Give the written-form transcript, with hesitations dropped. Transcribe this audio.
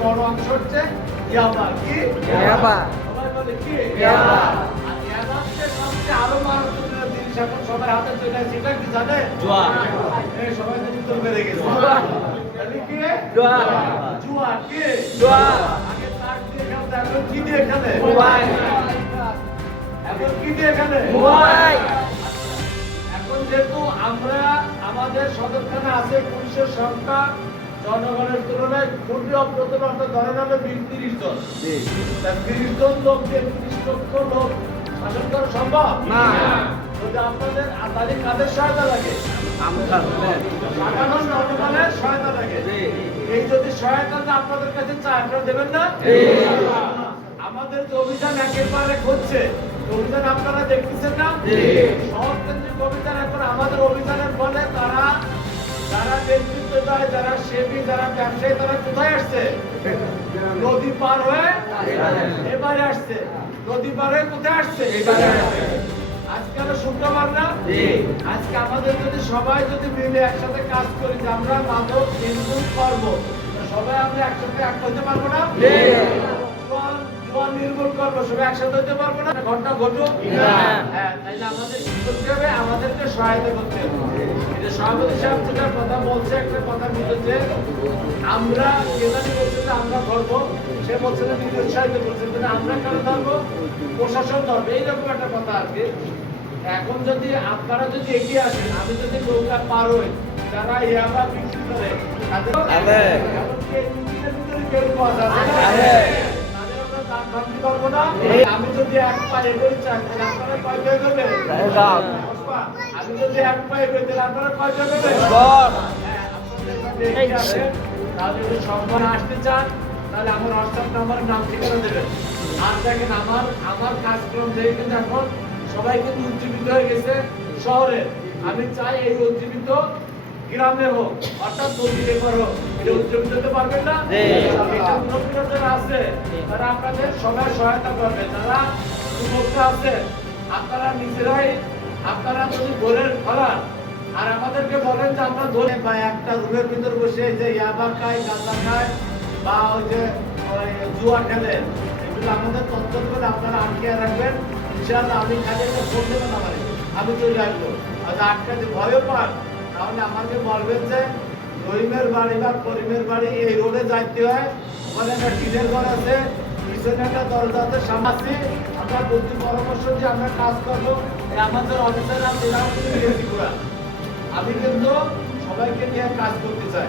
বড় অংশ হচ্ছে ইয়াবা। কি ইয়াবা? সবাই বলে কি ইয়াবা। আর ইয়াবাতে সবচেয়ে আরো মারাত্মক জিনিস এখন সবার হাতে চলে আসছে, সেটা কি জানে? জুয়া। এই সবাই তো উত্তর পেরে গেছে। তাহলে কি জুয়া। জুয়া। কি জুয়া। আগে কার্ড দিয়ে খেলতে, এখন কি দিয়ে খেলে? মোবাইল। এখন কি দিয়ে খেলে? মোবাইল। এখন যেহেতু আমরা আমাদের সদরখানা আছে পুলিশের সংখ্যা জনগণের তুলনায় খুবই অপ্রতুল, অর্থাৎ ধরেন আমরা 20-30 জন। 30 জন লোক দিয়ে 30 লক্ষ লোক শাসন করা সম্ভব না। যদি আপনাদের তাদের কাদের সহায়তা লাগে? সাধারণ জনগণের সহায়তা লাগে। এই যদি সহায়তাটা আপনাদের কাছে চায়, আপনারা দেবেন না? আমাদের যে অভিযান একেবারে হচ্ছে, অভিযান আপনারা দেখতেছেন না? শহর কেন্দ্রিক অভিযান। এখন আমাদের অভিযানের ফলে তারা যারা নেতৃত্ব দেয়, যারা সেবী, যারা ব্যবসায়ী, তারা কোথায় আসছে? নদী পার হয়ে এবারে আসছে। নদী পার হয়ে কোথায় আসছে? আজকে হলো শুক্রবার না? আজকে আমাদের যদি সবাই যদি মিলে একসাথে কাজ করি যে আমরা মাদক নির্মূল করবো, সবাই আমরা একসাথে এক হতে পারবো না? জুয়া নির্মূল করবো, সবাই একসাথে হতে পারবো না? ঘটনা ঘটুক। হ্যাঁ, তাইলে আমাদের কি করতে হবে? আমাদেরকে সহায়তা করতে হবে। এই যে সভাপতি সাহেব যেটা কথা বলছে, একটা কথা বলেছে, আমরা কেনানি বলছে যে আমরা ধরবো, সে বলছে যে তিনি উৎসাহিত করছেন, কিন্তু আমরা কেন ধরবো? প্রশাসন ধরবে, এইরকম একটা কথা আর কি। এখন যদি আপনারা যদি এগিয়ে আসেন, আমি যদি নৌকা পার হই, যারা ইয়াবা বিক্রি করে তাদের এমনকি এই দুদিনের ভিতরে কেউ পাওয়া যাবে না। তাদের আমরা দাম ভাঙতে পারবো না। আমি যদি এক পা এগোই চাই, তাহলে আপনারা কয় পা এগোবেন? আমি যদি এক পা এগোই, তাহলে আপনারা কয় পা এগোবেন? হ্যাঁ, আপনারা এভাবে এগিয়ে আসেন। তাহলে যদি সম্মান আসতে চান, তাহলে আমার হোয়াটসঅ্যাপ নাম্বার, নাম ঠিকানা দেবেন। আর দেখেন আমার কাজক্রম দেখে কিন্তু এখন সবাই কিন্তু উজ্জীবিত হয়ে গেছে শহরে। আমি চাই এই উজ্জীবিত গ্রামে হোক, অর্থাৎ মন্দিরে হোক, এটা উজ্জীবিত হতে পারবেন না? যারা আছে তারা আপনাদের সবাই সহায়তা করবে। যারা উপভোক্তা আছে আপনারা নিজেরাই, আপনারা যদি ঘরের ফলান আর আমাদেরকে বলেন যে আমরা ধরে বা একটা রুমের ভিতর বসে যে ইয়াবা খায়, গাঁজা খায় বা ওই যে জুয়া খেলেন, এগুলো আমাদের তথ্য করে আপনারা আটকে রাখবেন। ইনশাআল্লাহ আমি খালি একটা ফোন দেবেন আমারে, আমি চলে আসবো। আর আটকাতে ভয়ও পান, তাহলে আমাকে বলবেন যে রহিমের বাড়ি বা করিমের বাড়ি এই রোডে যাইতে হয়, ওখানে একটা টিনের ঘর আছে, পিছনে একটা দরজা আছে, সামাসি আমরা বুদ্ধি পরামর্শ দিয়ে আমরা কাজ করবো। আমাদের অফিসাররা আমি কিন্তু সবাইকে নিয়ে কাজ করতে চাই।